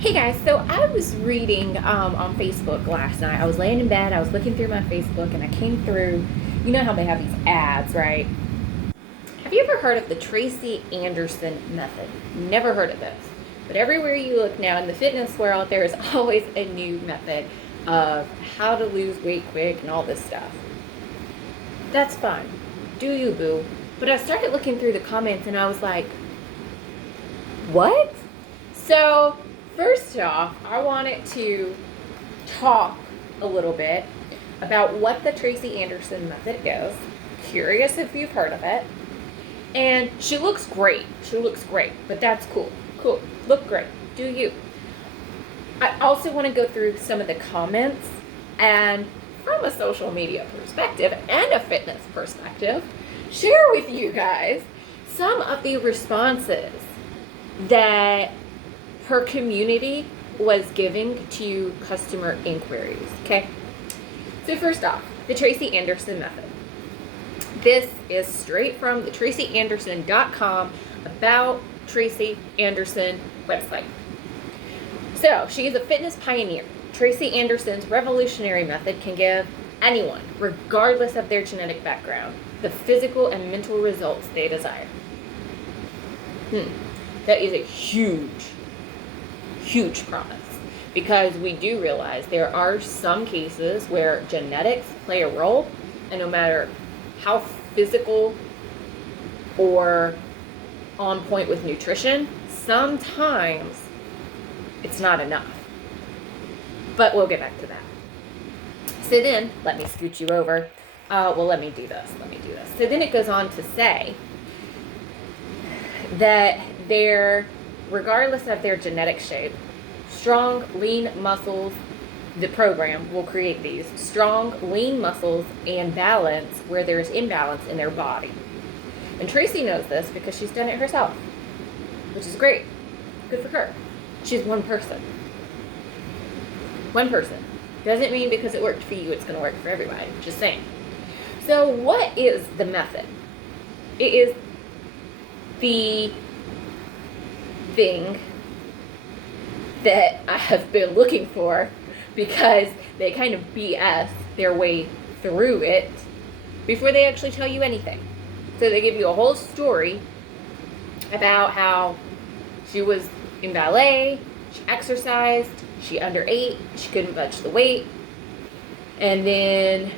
Hey guys, so I was reading on Facebook last night. I was laying in bed, I was looking through my Facebook, and I came through, you know how they have these ads, right? Have you ever heard of the Tracey Anderson Method? Never heard of this. But everywhere you look now in the fitness world, there is always a new method of how to lose weight quick and all this stuff. That's fine. Do you, boo? But I started looking through the comments and I was like, what? So, first off, I wanted to talk a little bit about what the Tracey Anderson Method is. Curious if you've heard of it. And she looks great. She looks great, but that's cool. Cool. Look great. Do you? I also want to go through some of the comments and from a social media perspective and a fitness perspective, share with you guys some of the responses that her community was giving to customer inquiries. Okay, so first off, the Tracey Anderson Method. This is straight from the TraceyAnderson.com about Tracey Anderson website. So she is a fitness pioneer. Tracey Anderson's revolutionary method can give anyone, regardless of their genetic background, the physical and mental results they desire. That is a huge promise, because we do realize there are some cases where genetics play a role, and no matter how physical or on point with nutrition, sometimes it's not enough. But we'll get back to that. So then, let me scoot you over. Let me do this. So then it goes on to say that regardless of their genetic shape, strong, lean muscles, the program will create these strong, lean muscles and balance where there's imbalance in their body. And Tracey knows this because she's done it herself, which is great. Good for her. She's one person. One person. Doesn't mean because it worked for you, it's going to work for everybody. Just saying. So what is the method? It is the thing that I have been looking for, because they kind of BS their way through it before they actually tell you anything. So they give you a whole story about how she was in ballet, she exercised, she underate, she couldn't budge the weight, and then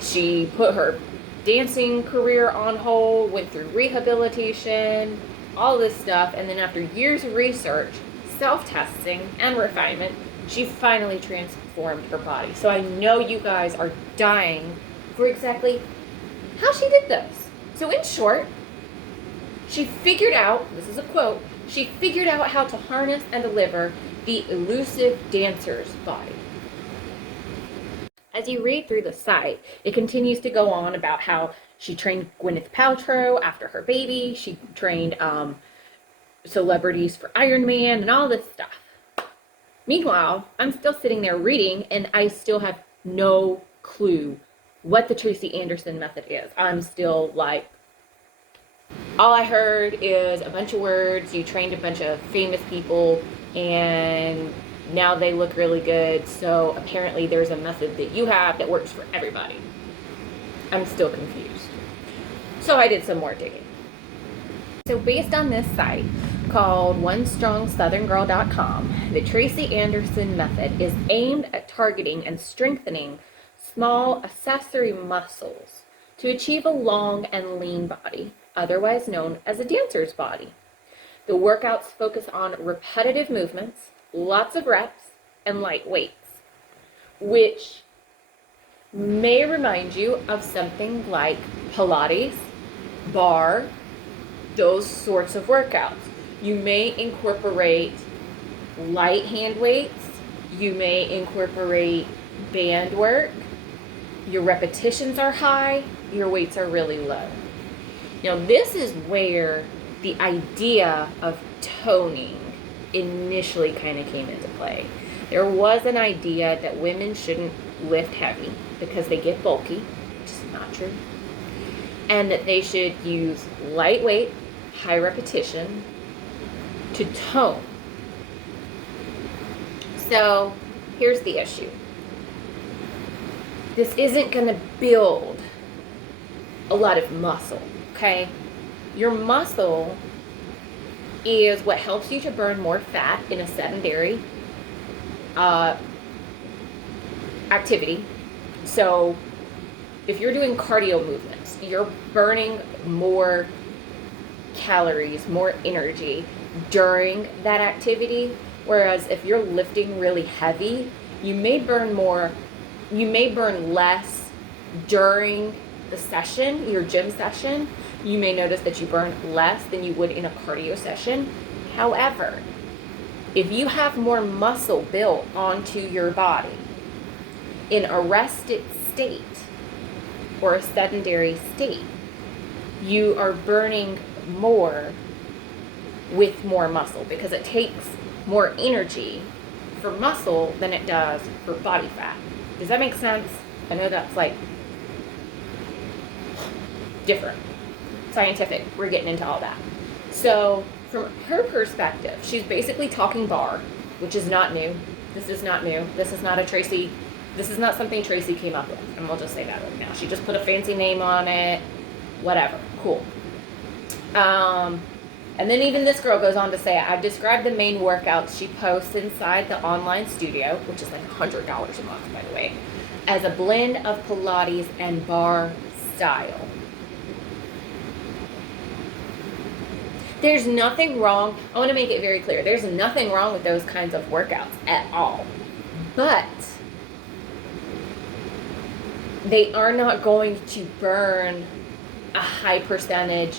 she put her dancing career on hold, went through rehabilitation, all this stuff, and then after years of research, self-testing, and refinement, she finally transformed her body. So I know you guys are dying for exactly how she did this. So in short, she figured out, this is a quote, she figured out how to harness and deliver the elusive dancer's body. As you read through the site, it continues to go on about how she trained Gwyneth Paltrow after her baby. She trained celebrities for Iron Man and all this stuff. Meanwhile, I'm still sitting there reading, and I still have no clue what the Tracey Anderson Method is. I'm still like, all I heard is a bunch of words. You trained a bunch of famous people, and now they look really good. So apparently there's a method that you have that works for everybody. I'm still confused. So I did some more digging. So based on this site called OneStrongSouthernGirl.com, the Tracey Anderson Method is aimed at targeting and strengthening small accessory muscles to achieve a long and lean body, otherwise known as a dancer's body. The workouts focus on repetitive movements, lots of reps, and light weights, which may remind you of something like Pilates, bar, those sorts of workouts. You may incorporate light hand weights, you may incorporate band work, your repetitions are high, your weights are really low. Now this is where the idea of toning initially kind of came into play. There was an idea that women shouldn't lift heavy because they get bulky, which is not true, and that they should use lightweight, high repetition to tone. So here's the issue. This isn't going to build a lot of muscle, okay? Your muscle is what helps you to burn more fat in a sedentary activity. So if you're doing cardio movements, you're burning more calories, more energy during that activity. Whereas if you're lifting really heavy, you may burn less during the session, your gym session. You may notice that you burn less than you would in a cardio session. However, if you have more muscle built onto your body in a rested state or a sedentary state, you are burning more with more muscle, because it takes more energy for muscle than it does for body fat. Does that make sense? I know that's like different, scientific. We're getting into all that. So from her perspective, she's basically talking bar, which is not new. This is not new. This is not something Tracey came up with, and we'll just say that right now. She just put a fancy name on it, whatever, cool. And then even this girl goes on to say, I've described the main workouts she posts inside the online studio, which is like $100 a month, by the way, as a blend of Pilates and bar style. There's nothing wrong. I want to make it very clear. There's nothing wrong with those kinds of workouts at all. But they are not going to burn a high percentage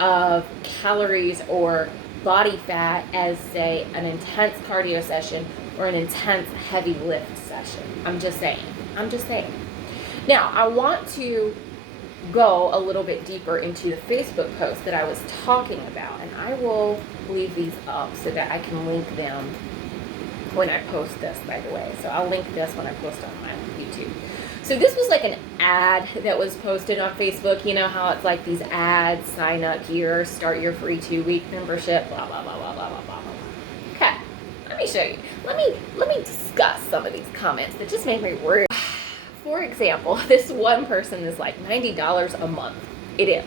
of calories or body fat as, say, an intense cardio session or an intense heavy lift session. I'm just saying. Now, I want to go a little bit deeper into the Facebook post that I was talking about, and I will leave these up so that I can link them when I post this, by the way. So I'll link this when I post on my YouTube. So this was like an ad that was posted on Facebook. You know how it's like these ads, sign up here, start your free 2-week membership, blah, blah, blah, blah, blah, blah, blah, blah. Okay, let me show you. Let me discuss some of these comments that just made me worry. For example, this one person is like $90 a month. It is,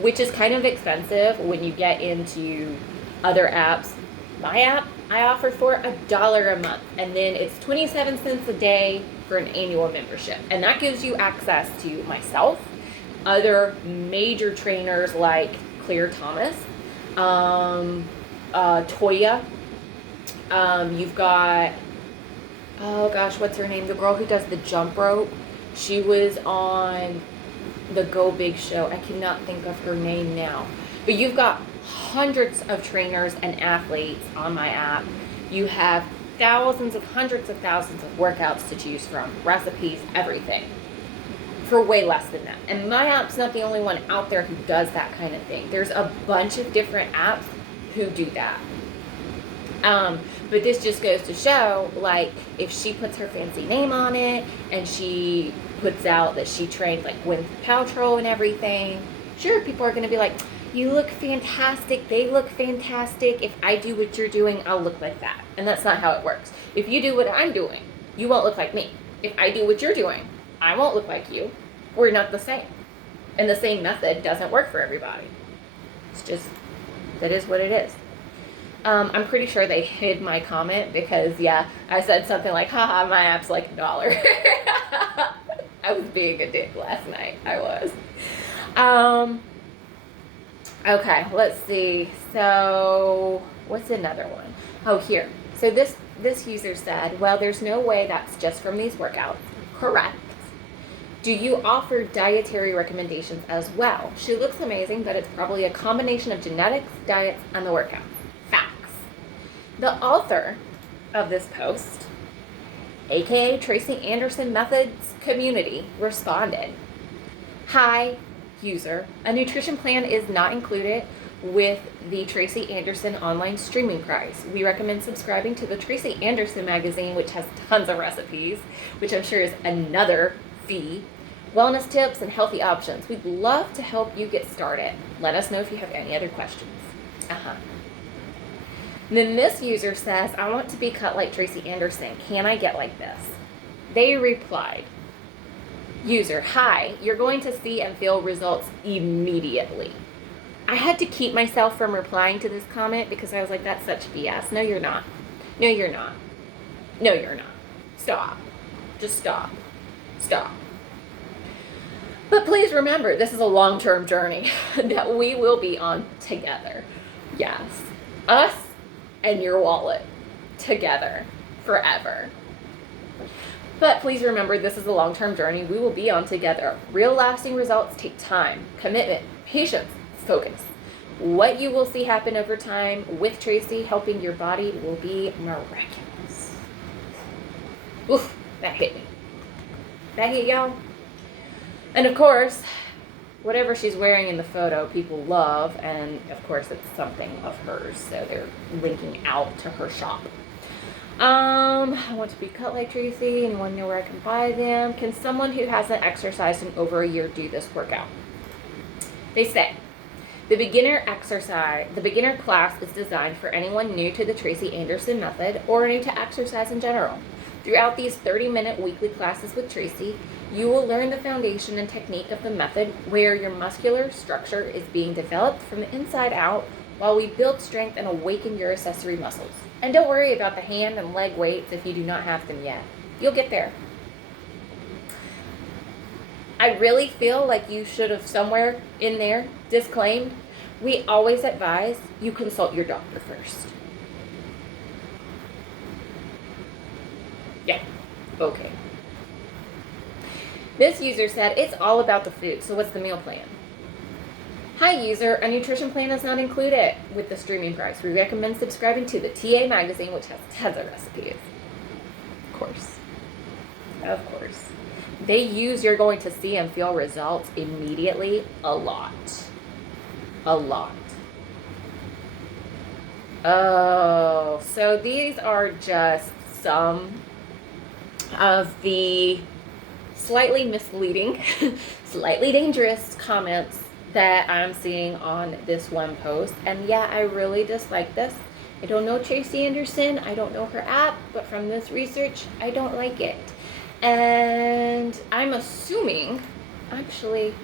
which is kind of expensive when you get into other apps. My app, I offer for $1 a month, and then it's 27 cents a day for an annual membership. And that gives you access to myself, other major trainers like Claire Thomas, Toya. You've got, oh gosh, what's her name? The girl who does the jump rope. She was on the Go Big show. I cannot think of her name now. But you've got hundreds of trainers and athletes on my app. You have hundreds of thousands of workouts to choose from, recipes, everything, for way less than that. And my app's not the only one out there who does that kind of thing. There's a bunch of different apps who do that. But this just goes to show, like, if she puts her fancy name on it and she puts out that she trained like Gwyneth Paltrow and everything, sure, people are going to be like, you look fantastic, they look fantastic. If I do what you're doing, I'll look like that. And that's not how it works. If you do what I'm doing, you won't look like me. If I do what you're doing, I won't look like you. We're not the same. And the same method doesn't work for everybody. It's just, that is what it is. I'm pretty sure they hid my comment because, yeah, I said something like, haha, my app's like $1. I was being a dick last night. I was. Okay, let's see. So, what's another one? Oh, here. So this user said, well, there's no way that's just from these workouts. Correct. Do you offer dietary recommendations as well? She looks amazing, but it's probably a combination of genetics, diets, and the workout. Facts. The author of this post, aka Tracey Anderson Method's community, responded, hi, user, a nutrition plan is not included with the Tracey Anderson online streaming price. We recommend subscribing to the Tracey Anderson magazine, which has tons of recipes, which I'm sure is another fee, wellness tips, and healthy options. We'd love to help you get started. Let us know if you have any other questions. Then this user says, I want to be cut like Tracey Anderson. Can I get like this? They replied, user, hi, you're going to see and feel results immediately. I had to keep myself from replying to this comment because I was like, that's such BS. No, you're not. No, you're not. No, you're not. Stop. Just stop. Stop. But please remember, this is a long-term journey that we will be on together. Yes. Us and your wallet together forever. But please remember, this is a long-term journey we will be on together. Real lasting results take time, commitment, patience, focus. What you will see happen over time with Tracey helping your body will be miraculous. Oof, that hit me. That hit y'all. And of course, whatever she's wearing in the photo, people love, and of course it's something of hers, so they're linking out to her shop. I want to be cut like Tracey and want to know where I can buy them. Can someone who hasn't exercised in over a year do this workout? They say, the beginner class is designed for anyone new to the Tracey Anderson Method or new to exercise in general. Throughout these 30-minute weekly classes with Tracey, you will learn the foundation and technique of the method where your muscular structure is being developed from the inside out while we build strength and awaken your accessory muscles. And don't worry about the hand and leg weights if you do not have them yet. You'll get there. I really feel like you should have somewhere in there disclaimed, we always advise you consult your doctor first. Yeah, okay. This user said, it's all about the food, so what's the meal plan? Hi user, a nutrition plan is not included with the streaming price. We recommend subscribing to the TA magazine, which has tons of recipes. Of course. Of course. They use you're going to see and feel results immediately a lot. A lot. Oh, so these are just some of the slightly misleading, slightly dangerous comments that I'm seeing on this one post. And yeah, I really dislike this. I don't know Tracey Anderson. I don't know her app, but from this research, I don't like it. And I'm assuming, actually,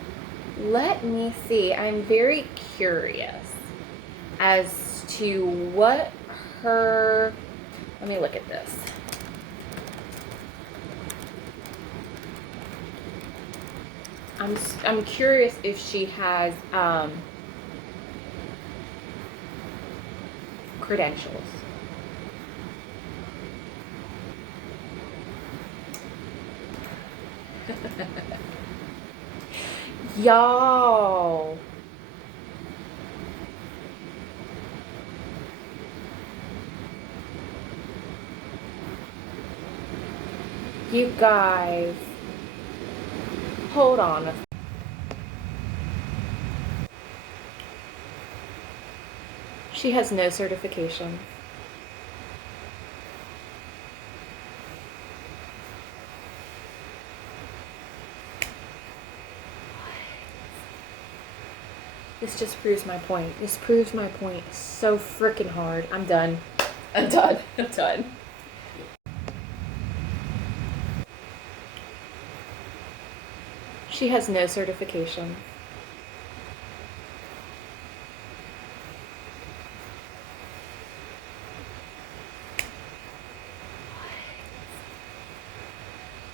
let me see. I'm very curious as to what her, let me look at this. I'm curious if she has credentials. Y'all. You guys. Hold on. She has no certification. This just proves my point. This proves my point so freaking hard. I'm done. I'm done. I'm done. She has no certification.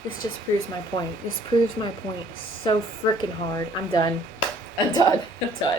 This just proves my point. This proves my point so freaking hard. I'm done. I'm done. I'm done.